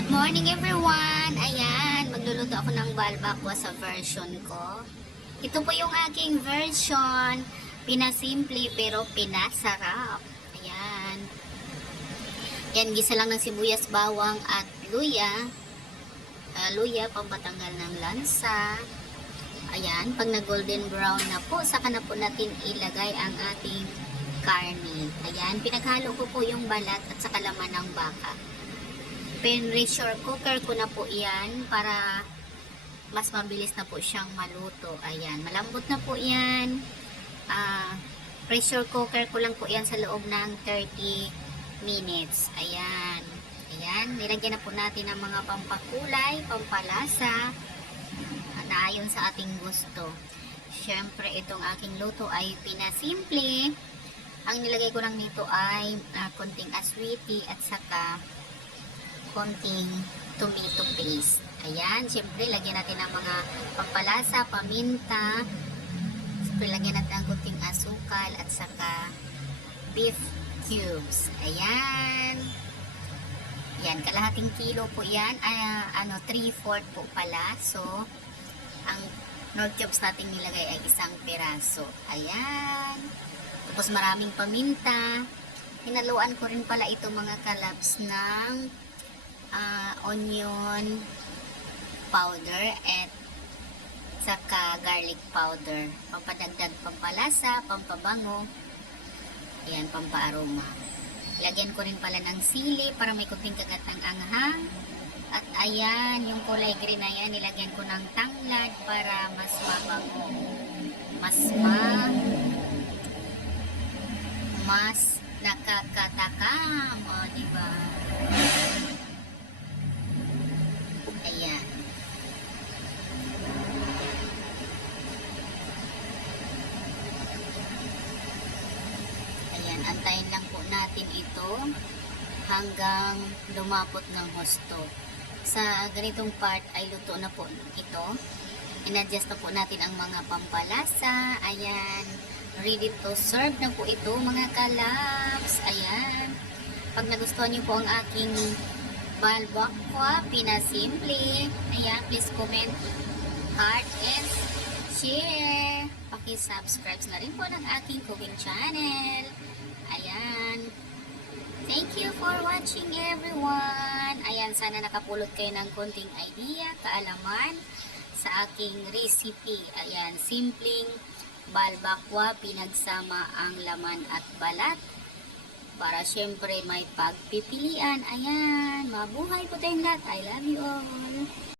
Good morning everyone! Ayan, magluluto ako ng balbakwa sa version ko. Ito po yung aking version. Pinasimple pero pinasarap. Ayan. Yan, gisa lang ng sibuyas, bawang at luya. Ah, luya, pampatanggal ng lansa. Ayan, pag na golden brown na po, saka na po natin ilagay ang ating karne. Ayan, pinaghalo ko po yung balat at saka laman ng baka. Pen-pressure cooker ko na po yan para mas mabilis na po siyang maluto. Ayan, malambot na po yan. Ah, pressure cooker ko lang po yan sa loob ng 30 minutes. Ayan. Ayan, nilagyan na po natin ng mga pampakulay, pampalasa na ayon sa ating gusto. Siyempre, itong aking luto ay pinasimple. Ang nilagay ko lang nito ay ah, konting aswiti at saka konting tomato paste. Ayan, siyempre, lagyan natin ng mga pampalasa, paminta. Siyempre, lagyan natin ng konting asukal at saka beef cubes. Ayan. Yan, kalahating kilo po yan. Ah, ano, 3-4 po pala. So, ang nor cubes natin nilagay ay isang piraso. Ayan. Tapos maraming paminta. Hinaluan ko rin pala ito mga kalabs ng ah, onion powder at saka garlic powder. Pampadagdag pampalasa, pampabango. Ayan, pampaaroma. Lagyan ko rin pala ng sili para may kunting kagatang anghang. At ayan, yung kulay green na yan, nilagyan ko ng tanglad para mas mabango. Mas ma... Mas nakakatakam. O, diba? Ayan. Ayan, antayin lang po natin ito hanggang lumapot ng husto. Sa ganitong part ay luto na po ito. In-adjust na po natin ang mga pampalasa. Ayan. Ready to serve na po ito mga kalabs. Ayan. Pag nagustuhan niyo po ang aking balbakwa, pinasimple. Ayan, please comment, heart, and share. Paki-subscribe na rin po ng aking cooking channel. Thank you for watching everyone. Ayan, sana nakapulot kayo ng konting idea, kaalaman sa aking recipe. Ayan, simpleng balbakwa, pinagsama ang laman at balat para syempre may pagpipilian. Ayan, mabuhay po tayong lahat. I love you all.